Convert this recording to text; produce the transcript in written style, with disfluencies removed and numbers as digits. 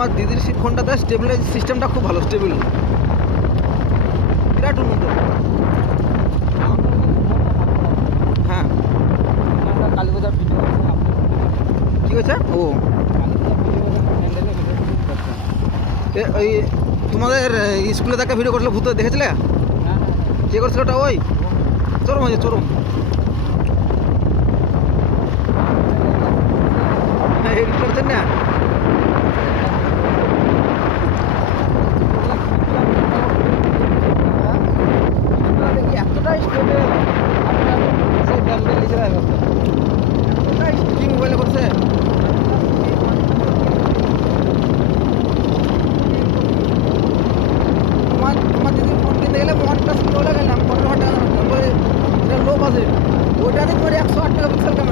তোমার দিদির ফোনটাতে স্টেবিলাইজ সিস্টেমটা খুব ভালো, স্টেবল, বিরাট উন্নত। হ্যাঁ, কালী পূজার ভিডিও কী হয়েছে? ও ওই তোমাদের স্কুলে দেখা ভিডিও করছিল ভূত, দেখেছিলে? কে করছিল ওটা? ওই চরম হয়েছে, চরম। হ্যাঁ, এডিট করছেন না? এতটাই স্টেবল, সেই ব্যান্ডেল লিখে এতটাই কি মোবাইলে করছে। তোমার দিদির ফোন কিনতে গেলে OnePlus কিনতে হলে গেলাম 15,000 টাকা, তারপরে এটা লো বাজেট, ওইটাতে তোমার 108 মেগাপিক্সেল ক্যামেরা।